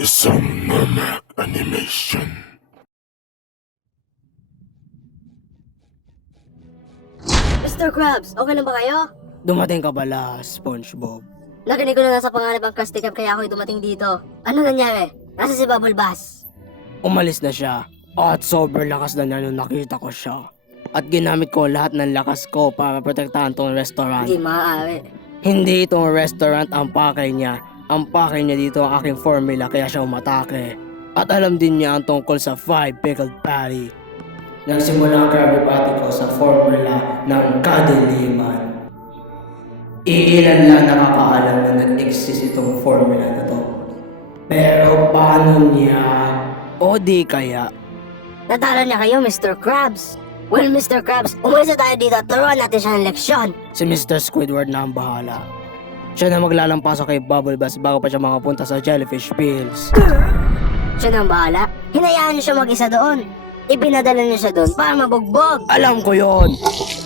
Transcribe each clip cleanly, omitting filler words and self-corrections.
Isang Namek Animation. Mr. Krabs, okay lang ba kayo? Dumating ka pala, SpongeBob. Narinig ko na nasa panganib ang Krusty Krab kaya ako'y dumating dito. Ano nangyari? Nasa si Bubble Bass? Umalis na siya. At sobrang lakas na niya nung nakita ko siya. At ginamit ko lahat ng lakas ko para protektahan tong restaurant. Hindi maaari. Hindi itong restaurant ang pakay niya. Ang pakay niya dito ang aking formula kaya siya umatake. At alam din niya ang tungkol sa 5 pickled patty. Nagsimula ang Krabby Patty ko sa formula ng kadiliman. Iilan lang nakakaalam na nag-exist itong formula na to. Pero paano niya? O di kaya? Natalo niya kayo, Mr. Krabs. Well, Mr. Krabs, umalis na tayo dito at turuan natin siya ng leksyon. Si Mr. Squidward na ang bahala. Siya na maglalampaso kay Bubble Bass bago pa siya makapunta sa Jellyfish Fields. Siya nang bahala. Hinayaan niyo siya mag-isa doon. Ipinadala niyo siya doon para mabugbog. Alam ko yon.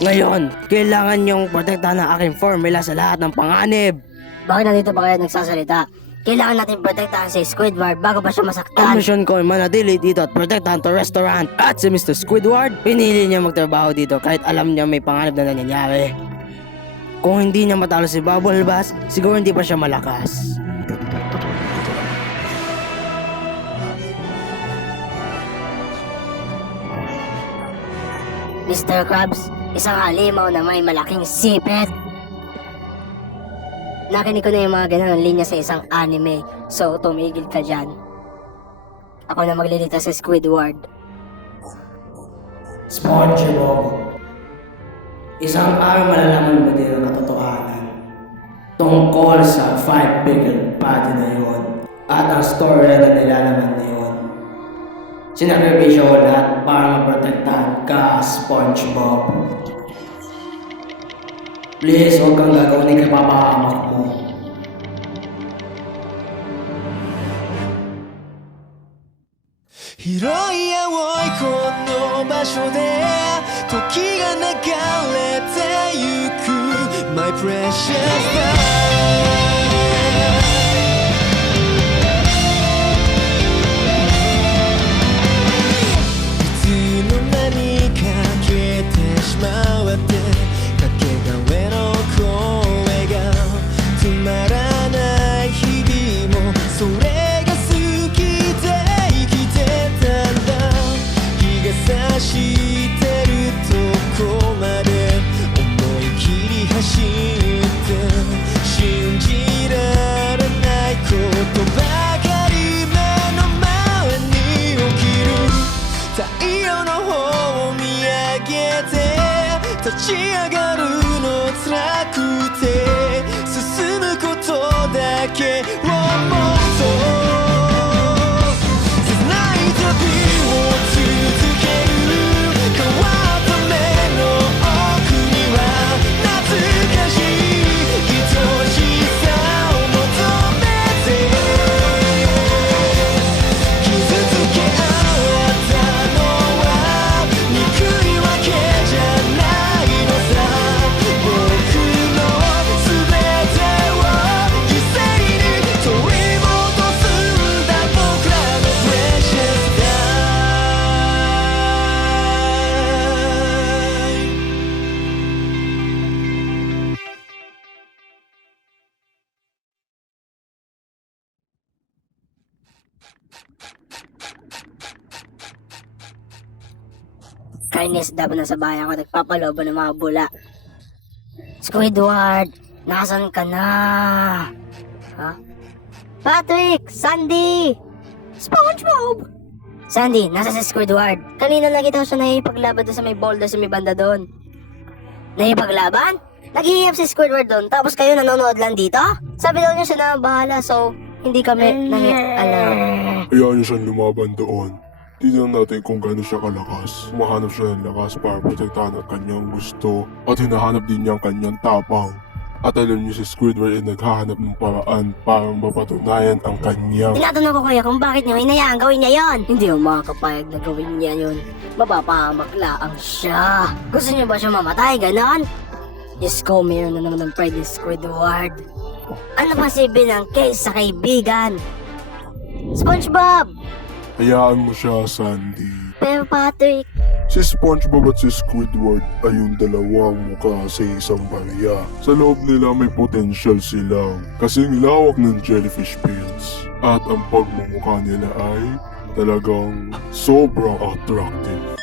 Ngayon, kailangan niyong protektahan ang aking formula sa lahat ng panganib. Bakit nandito pa kayo nagsasalita? Kailangan natin protektahan si Squidward bago pa siya Ang masaktan. mission ko ay manatili dito at protektahan to restaurant. At si Mr. Squidward, pinili niya magtrabaho dito kahit alam niya may panganib na nangyayari. Kung hindi niya matalo si Bubble Bass, siguro hindi pa siya malakas. Mr. Krabs, isang halimaw na may malaking sipit. Nakinig ko na yung mga ganang linya sa isang anime, so tumigil ka dyan. Ako na maglilita sa Squidward. SpongeBob, isang araw malalaman mo din ang katotohanan tungkol sa 5 pickled patty na yun at ang story na nilalaman na yun. Sinakripisyo ko lahat para maprotektahan ka, SpongeBob. Please, huwag kang gagawin ni kapapahamak mo.広い青いこの場所で時が流れてゆく My precious life いつの間にか消えてしまってかけがえの声が止まらない日々もそれが好きで生きてたんだ日が差してるとこまで思い切り走って信じられないことばかり目の前に起きる太陽の方を見上げて立ち上がるの辛くて進むことだけをもっと切ない旅を続ける変わった目の奥には懐かしい愛しさを求めて傷つけ合ったのは憎いわけじゃないのさ僕の全てを犠牲に取り戻すんだ僕らの Precious Time Kainis dapat na sa bahay ako nagpapalobo ng mga bula. Squidward, nasan ka na? Ha? Patrick! Sandy! SpongeBob! Sandy, nasa si Squidward. Kanina nakita ko siya nakipaglaban doon sa may boulder sa may banda doon. Nakipaglaban? Naghihiyap si Squidward doon tapos kayo nanonood lang dito? Sabi daw niya siya na ang bahala so hindi kami alam. Hayaan niyo siyang lumaban doon. Tignan natin kung gaano siya kalakas. Humahanap siya ng lakas para protektahan ang kanyang gusto at hinahanap din niya ang kanyang tapang. At alam niyo si Squidward ay naghahanap ng paraan para mapatunayan ang kanyang... Tinatanong ko kayo kung bakit niyo hinayaan gawin niya yon. Hindi ako makakapayag na gawin niya yon. Mapapahamak laang siya. Gusto niyo ba siya mamatay, ganon? Diyos ko, mayroon na naman ng pride ni Squidward. Ano pa silbi ng case sa kaibigan? SpongeBob! Hayaan mo siya, Sandy. Pero Patrick, Si SpongeBob at si Squidward ay yung dalawang mukha sa isang barya. Sa loob nila may potential silang kasing lawak ng jellyfish pills. At ang pagmumukha nila ay talagang sobrang attractive.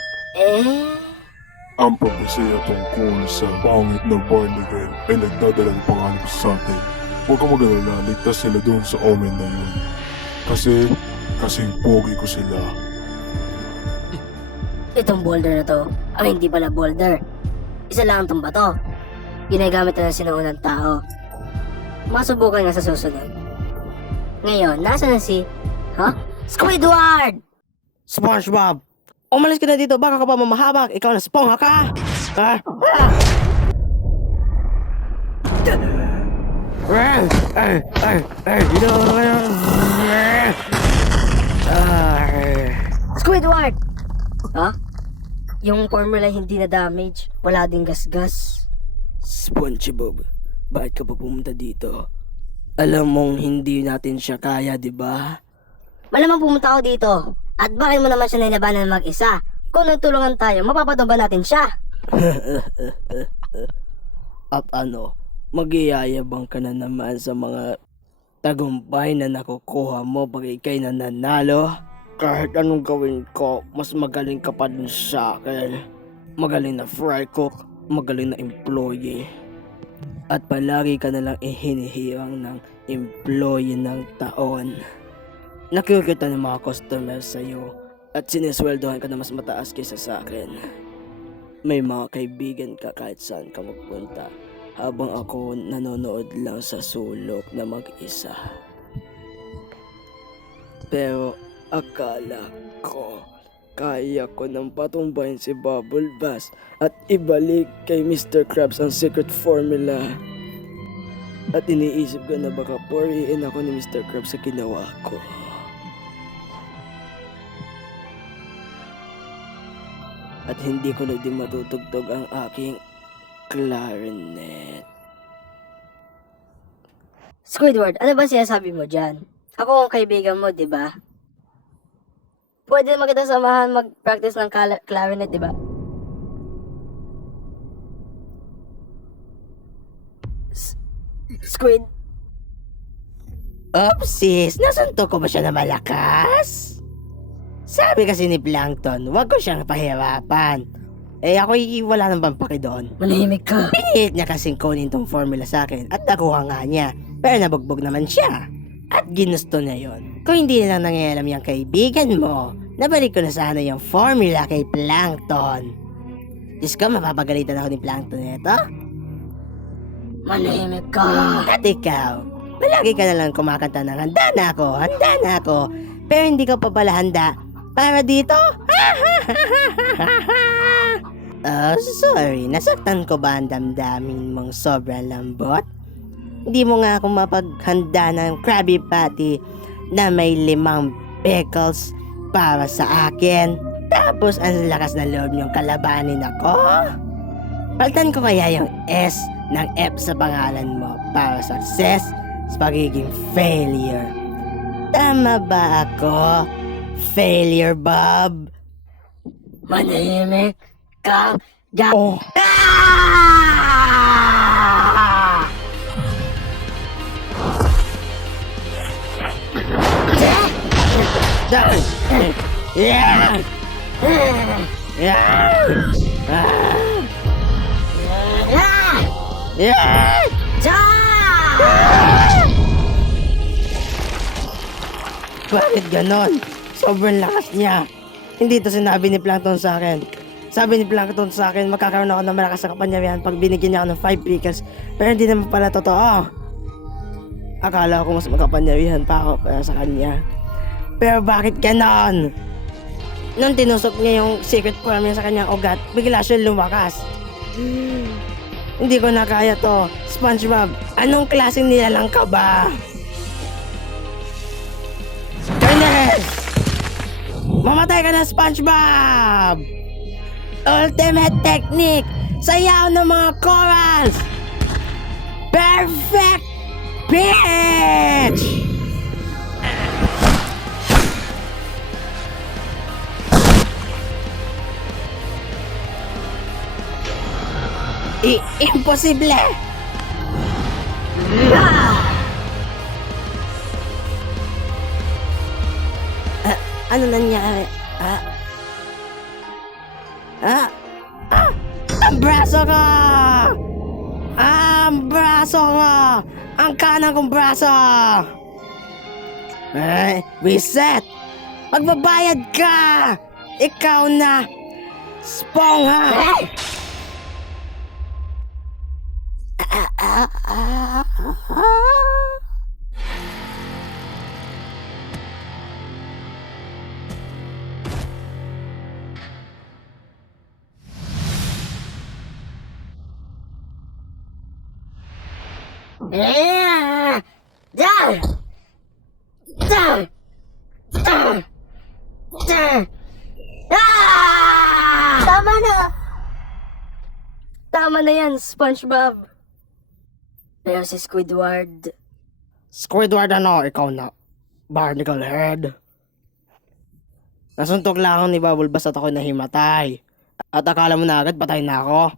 Ang propesya tungkol sa pangit na Barnacle ay nagdadala ng panganib sa atin. Huwag kang mag-alala, ligtas sila doon sa omen na yun. Kasing pogi ko sila. itong boulder na to, ay hindi pala boulder. Isa lang itong bato. Ginagamit na ng sinuunang tao. Masubukan nga sa susunod. Ngayon, nasa na si... Squidward! SpongeBob! Umalis ka na dito, baka ka pa mamahabak. Ikaw na sponga ka! Squidward! Yung formula hindi na damage. Wala ding gasgas. SpongeBob, bakit ka pa pumunta dito? Alam mong hindi natin siya kaya, di ba? Malamang pumunta ako dito. At bakit mo naman siya nilabanan mag-isa? Kung nagtulungan tayo, mapapatumba natin siya. At ano, magyayabang ka na naman sa mga tagumpay na nakukuha mo pag ikay nananalo? Kahit anong gawin ko, mas magaling ka pa din sa akin. Magaling na fry cook, magaling na employee. At palagi ka na lang ihinihirang ng employee ng taon. Nakikita ng mga customers sa'yo at sinisweldohan ka na mas mataas kaysa sa akin. May mga kaibigan ka kahit saan ka magpunta, habang ako nanonood lang sa sulok na mag-isa. Pero akala ko kaya ko nang patumbahin si Bubble Bass at ibalik kay Mr. Krabs ang secret formula. At iniisip ko na baka poriin ako ni Mr. Krabs sa ginawa ko. At hindi ko na din matutugtog ang aking clarinet. Squidward, ano ba sinasabi mo dyan? Ako ang kaibigan mo, di ba? Pwede naman kita samahan mag-practice ng clarinet, di ba? Squid? Opsis, nasuntok ko ba siya na malakas? Sabi kasi ni Plankton, wag ko siyang pahirapan. Ako'y wala nang pampaki doon. Manahimik ka. Pinilit niya kasing kunin tong formula sa akin at nakuha nga niya. Pero nabugbog naman siya. At ginusto niya yon. Kung hindi na lang nangyayalam yung kaibigan mo, nabalik ko na sana yung formula kay Plankton. Diyos ko, mapapagalitan ako ni Plankton nito. Manahimik ka. At ikaw, palagi ka na lang kumakanta ng handa na ako. Pero hindi ka pa pala handa para dito? Oh, sorry. Nasaktan ko ba ang damdamin mong sobrang lambot? Hindi mo nga ako mapaghanda ng Krabby Patty na may 5 pickles para sa akin. Tapos ang lakas na loob niyong kalabanin ako? Palitan ko kaya yung S ng F sa pangalan mo para success sa pagiging failure. Tama ba ako? Failure, Bob? Manahimik ka. Oh. Yeah! Bakit ganon? Sobrang lakas niya. Hindi to sinabi ni Plankton sa akin. Sabi ni Plankton sa akin, magkakaroon ako ng malakas na kapangyarihan pag binigyan niya ako ng 5 pickles. Pero hindi naman pala totoo. Akala ko mas makapangyarihan pa ako para sa kanya. Pero bakit ganon? Nung tinusok niya yung secret formula sa kanyang ugat, bigla siya lumakas. Hindi ko na kaya to. SpongeBob, anong klaseng nilalang ka ba? Ernest! Mamatay ka na, SpongeBob! Ultimate technique! Sayaw ng mga corals! Perfect pitch! Imposible! Ano nangyari? Ang braso ko! Ang braso ko! Ang kanan kong braso! Reset! Magbabayad ka! Ikaw na! Spongha! Tama na! Tama na yan, SpongeBob. Pero si Squidward, Squidward ano, ikaw na. Barnacle Head. Nasuntok lang ako ni Bubble Bass at ako'y nahimatay. At akala mo na agad patay na ako.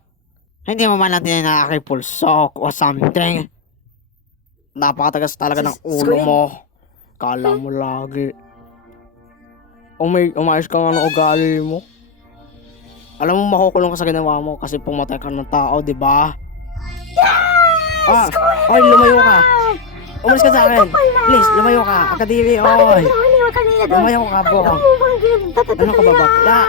Hindi mo man natin na aking pulsok o something. Napakatagas talaga ng ulo Squid? mo. Kala mo lagi. Umayos ka nga ng ugali mo. Alam mo makukulong ka sa ginawa mo kasi pumatay ka ng tao, di ba? Oy, lumayo ka. Umalis ka sa akin. Please, lumayo ka. Akadiri, oy. Lumayo ka, bro. Ano ka ba bakla?